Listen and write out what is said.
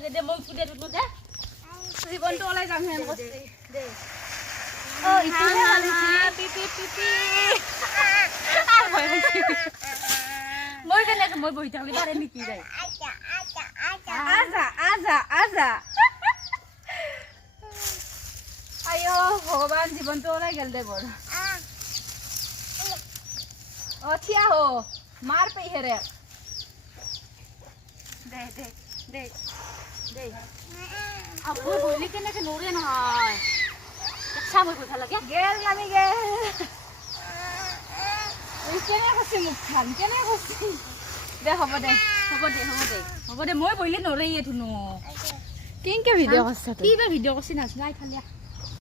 লাগে দে মই ফুটে তুলো দে জীৱনটো ওলাই যাম হেন কৈছে দে ও ইটোহে ভালিছি পিপি পিপি আর ভয় হইছে মই কেনে মই বহি থাকি পারে নেকি যাই আজা আজা আজা আয়ো ভগৱান জীৱনটো ওলাই গেল দে বৰ ও থিয়া হো মার পই হেরে দে দে দে দে আপু বলি কেনে কে নরে না হয় একটা মই কথা লাগে গেল নামি গেল এই কেনে কৈছে মুখ খান কেনে কৈছে দে হ'ব দে হ'ব দে মই বইলে নৰে ইয়ে ধুনো কিংকে ভিডিঅ' কৰছ কি বা ভিডিঅ' কৰছি নাছ নাই খালি